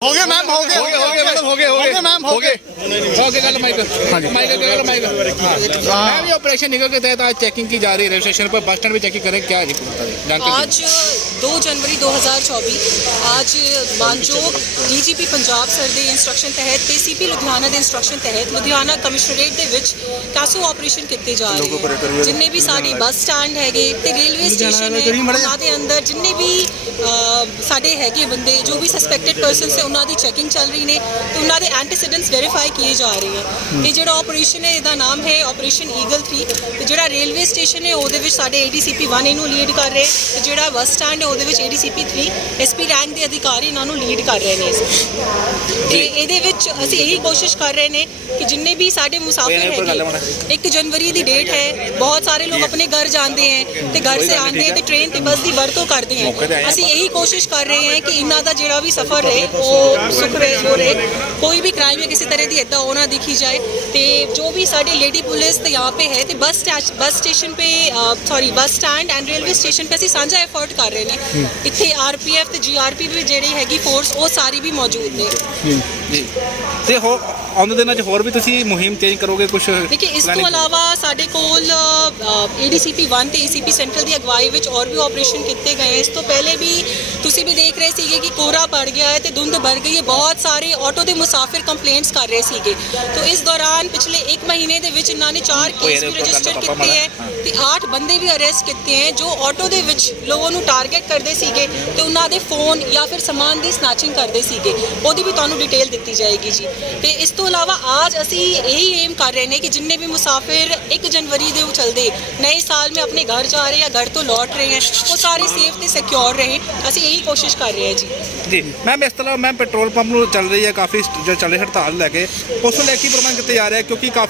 ਹੋ ਗਿਆ ਮੈਮ ਹੋ ਗਿਆ ਹੋ ਗਿਆ ਹੋ ਹੋ ਗਿਆ ਹੋ ਗਿਆ ਮੈਮ ਹੋ ਗਿਆ। ਹੋ ਗਿਆ। ਗੱਲ ਮਾਈਕ ਹਾਂਜੀ। ਮਾਈਕ ਅੱਗੇ ਗੱਲ ਮਾਈਕ मैं भी ऑपरेशन निकल के तहत आज चेकिंग की जा रही है रेलवे स्टेशन पर बस स्टैंड पे चेकिंग करें क्या है जानकारी आज दो जनवरी 2024 आज ਮਾਨਚੋਕ ਡੀਜੀਪੀ ਪੰਜਾਬ ਸਰ ਦੇ ਇਨਸਟਰਕਸ਼ਨ ਤਹਿਤ ਤੇ ਸੀਪੀ ਲੁਧਿਆਣਾ ਦੇ ਇਨਸਟਰਕਸ਼ਨ ਤਹਿਤ ਲੁਧਿਆਣਾ ਕਮਿਸ਼ਨਰੇਟ ਦੇ ਵਿੱਚ ਕਾਸੂ ਆਪਰੇਸ਼ਨ ਕੀਤੇ ਜਾ ਰਹੇ ਜਿੰਨੇ ਵੀ ਸਾਡੇ ਬੱਸ ਸਟੈਂਡ ਹੈਗੇ ਤੇ ਰੇਲਵੇ ਸਟੇਸ਼ਨ ਹੈ ਉਹਨਾਂ ਅੰਦਰ ਜਿੰਨੇ ਵੀ ਸਾਡੇ ਹੈਗੇ ਬੰਦੇ ਜੋ ਵੀ ਸਸਪੈਕਟਡ ਪਰਸਨਸ ਹੈ ਉਹਨਾਂ ਦੀ ਚੈਕਿੰਗ ਚੱਲ ਰਹੀ ਨੇ ਤੇ ਉਹਨਾਂ ਦੇ ਐਂਟੀਸੀਡੈਂਟਸ ਵੈਰੀਫਾਈ ਕੀਏ ਜਾ ਰਹੇ ਹੈ। ਇਹ ਜਿਹੜਾ ਆਪਰੇਸ਼ਨ ਹੈ ਇਹਦਾ ਨਾਮ ਹੈ ਆਪਰੇਸ਼ਨ ਈਗਲ 3 ਤੇ ਜਿਹੜਾ ਰੇਲਵੇ ਸਟੇਸ਼ਨ ਹੈ ਉਹਦੇ ਵਿੱਚ ਸਾਡੇ ਏਡੀਸੀਪੀ 1 ਇਹਨੂੰ ਲੀਡ ਕਰ ਰਹੇ। ਤੇ ਜਿਹੜਾ ਬੱਸ ਸਟੈਂਡ ਹੈ ਉਹਦੇ ਵਿੱਚ ਏਡੀਸੀਪੀ 3 ਐਸਪੀ ਰੈਂਕ ਦੇ ਅਧਿਕਾਰੀ ਇਹਨਾਂ ਨੂੰ ਲੀਡ ਕਰ ਰਹੇ ਨੇ। ਤੇ ਇਹਦੇ ਵਿੱਚ ਅਸੀਂ ਇਹੀ ਕੋਸ਼ਿਸ਼ ਕਰ ਰਹੇ ਨੇ ਕਿ ਜਿੰਨੇ ਵੀ ਸਾਡੇ ਮੁਸਾਫਿਰ ਹੈਗੇ 1 ਜਨਵਰੀ ਦੀ ਡੇਟ ਹੈ ਬਹੁਤ ਸਾਰੇ ਲੋਕ ਆਪਣੇ ਘਰ ਜਾਂਦੇ ਹੈ ਤੇ ਘਰ ਸੇ ਆਉਂਦੇ ਹੈ ਤੇ ਟ੍ਰੇਨ ਤੇ ਬੱਸ ਦੀ ਵਰਤੋਂ ਕਰਦੇ ਹੈ। ਅਸੀਂ ਇਹੀ ਕੋਸ਼ਿਸ਼ ਕਰ ਰਹੇ ਹੈ ਕਿ ਇਹਨਾਂ ਦਾ ਜਿਹੜਾ ਵੀ ਸਫ਼ਰ ਰਹੇ ਉਹ ਸੁਖ ਹੋ ਰਹੇ। ਕੋਈ ਵੀ ਕ੍ਰਾਈਮ ਜਾਂ ਕਿਸੇ ਤਰ੍ਹਾਂ ਦੀ ਇਦਾਂ ਨਾ ਦਿਖੀ ਜਾਏ ਤੇ ਜੋ ਵੀ ਸਾਡੇ ਲੇਡੀ ਪੁਲਿਸ ਤੇ ਯਹਾਂ ਪੇ ਹੈ ਤੇ ਬੱਸ ਬੱਸ ਸਟੇਸ਼ਨ पे sorry bus stand and railway station 'ਤੇ ਅਸੀਂ ਸਾਂਝਾ ਐਫਰਟ ਕਰ ਰਹੇ ਨੇ। ਇੱਥੇ ਆਰਪੀਐਫ ਤੇ ਜੀਆਰਪੀ ਵੀ ਜਿਹੜੀ ਹੈਗੀ ਫੋਰਸ ਉਹ ਸਾਰੀ ਵੀ ਮੌਜੂਦ ਨੇ। ਜੀ। ਤੇ ਹੋ ਆਉਂਦੇ ਦਿਨਾਂ 'ਚ ਹੋਰ ਵੀ ਤੁਸੀਂ ਮੁਹਿੰਮ ਤੇਜ਼ ਕਰੋਗੇ ਕੁਝ ਦੇਖिए ਇਸ ਤੋਂ ਇਲਾਵਾ ਸਾਡੇ ਕੋਲ ਏਡੀਸੀਪੀ 1 ਤੇ ਏਸੀਪੀ ਸੈਂਟਰਲ ਦੀ ਅਗਵਾਈ ਵਿੱਚ ਹੋਰ ਵੀ ਆਪਰੇਸ਼ਨ ਕੀਤੇ ਗਏ ਇਸ ਤੋਂ ਪਹਿਲੇ ਵੀ ਤੁਸੀਂ ਵੀ ਦੇਖ ਰਹੇ ਸੀਗੇ ਕਿ ਕੋਰਾ ਪੜ ਗਿਆ ਹੈ ਤੇ ਧੁੰਦ ਭਰ ਗਈ ਹੈ। ਬਹੁਤ ਸਾਰੇ ਆਟੋ ਦੇ ਮੁਸਾਫਿਰ ਕੰਪਲੇਂਟਸ ਕਰ ਰਹੇ ਸੀਗੇ। ਤੋਂ ਇਸ ਦੌਰਾਨ ਪਿਛਲੇ 1 ਮਹੀਨੇ ਦੇ ਵਿੱਚ ਇਹਨਾਂ ਨੇ 4 ਕੇਸ ਵੀ ਰਜਿਸਟਰ ਕੀਤੇ ਹੈ ਤੇ 8 ਬੰਦੇ ਵੀ ਅਰੈਸਟ ਕੀਤੇ ਹੈ ਜੋ ਆਟੋ ਦੇ ਵਿੱਚ ਲੋਕਾਂ ਨੂੰ ਟਾਰਗੇਟ ਕਰਦੇ ਸੀਗੇ ਤੇ ਉਹਨਾਂ ਦੇ ਫੋਨ ਜਾਂ ਫਿਰ ਸਮਾਨ ਦੀ ਸਨੈਚਿੰਗ ਕਰਦੇ ਸੀਗੇ। ਉਹਦੀ ਵੀ ਤੁਹਾਨੂੰ ਡਿਟੇਲ ਦਿੱਤੀ ਜਾਏਗੀ। ਜਾਏਗੀ ਜੀ। ਤੇ ਇਸ ਤੋਂ ਇਲਾਵਾ ਅੱਜ ਅਸੀਂ ਇਹੀ ਏਮ ਕਰ ਰਹੇ ਨੇ ਕਿ ਜਿੰਨੇ ਵੀ ਮੁਸਾਫਿਰ 1 ਜਨਵਰੀ ਦੇ ਉਚਲਦੇ ਨਵੇਂ ਸਾਲ ਮੇ ਆਪਣੇ ਘਰ ਜਾ ਰਹੇ ਜਾਂ ਘਰ ਤੋਂ ਲੌਟ ਰਹੇ ਹੈ, ਉਹ ਸਾਰੇ ਸੇਫ ਤੇ ਸਿਕਿਉਰ ਰਹੇ। ਅਸੀਂ ਇਹੀ ਕੋਸ਼ਿਸ਼ ਕਰ ਰਹੇ ਹਾਂ ਜੀ। ਜੀ ਮੈਮ ਇਸ ਤਰ੍ਹਾਂ ਮੈਮ ਪੈਟਰੋਲ ਪੰਪ ਨੂੰ ਚੱਲ ਰਹੀ ਹੈ ਕਾਫੀ ਜੋ ਚੱਲ ਹੜਤਾਲ ਲੈ ਕੇ, ਉਸ ਨੂੰ ਲੈ ਕੇ ਪ੍ਰਬੰਧ ਕੀਤੇ ਜਾ ਰਿਹਾ ਕਿਉਂਕਿ ਕਾਫੀ